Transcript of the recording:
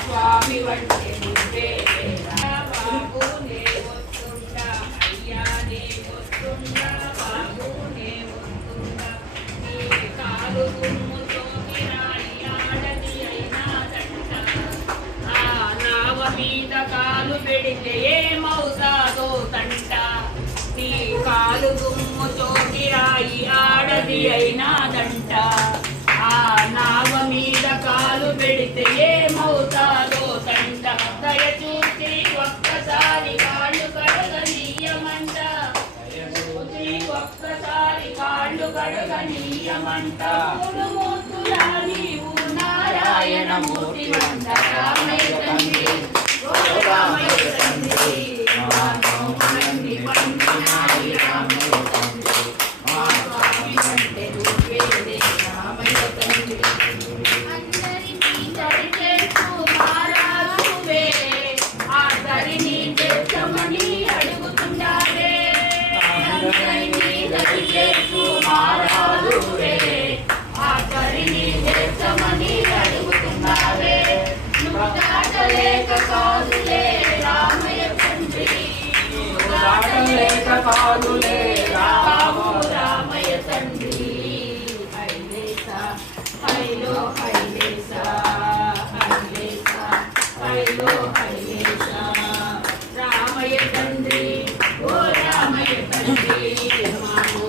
స్వామి వంటి నువ్వే బాబునే వస్తుండా అయ్యానే వస్తుండా బాబునే వస్తుండా నీ కాలు గుమ్ముతో ఆడది అయినాదంట ఆ నావ మీద కాలు పెడితే ఏమవుతాదో తంట నీ కాలు గుమ్ముతో రాయి ఆడది అయినాదంట ఆ నావ మీద కాలు పెడితే ఏమవుతాదో తంట దయచూసి ఒక్కసారి కాళ్ళు కడగనీయమంట దయచూసి ఒక్కసారి కాళ్ళు కడగనీయమంట మూర్తులా నీవు నారాయణ మూర్తి వంట రామయ్య తండ్రి రామయ్య తండ్రి కాదులే రామయ్య తండ్రి హైలేసా హైలో హైలేసా హైలేసా హైలో హైలేసా రామయ్య తండ్రి ఓ రామయ్య తండ్రి మానో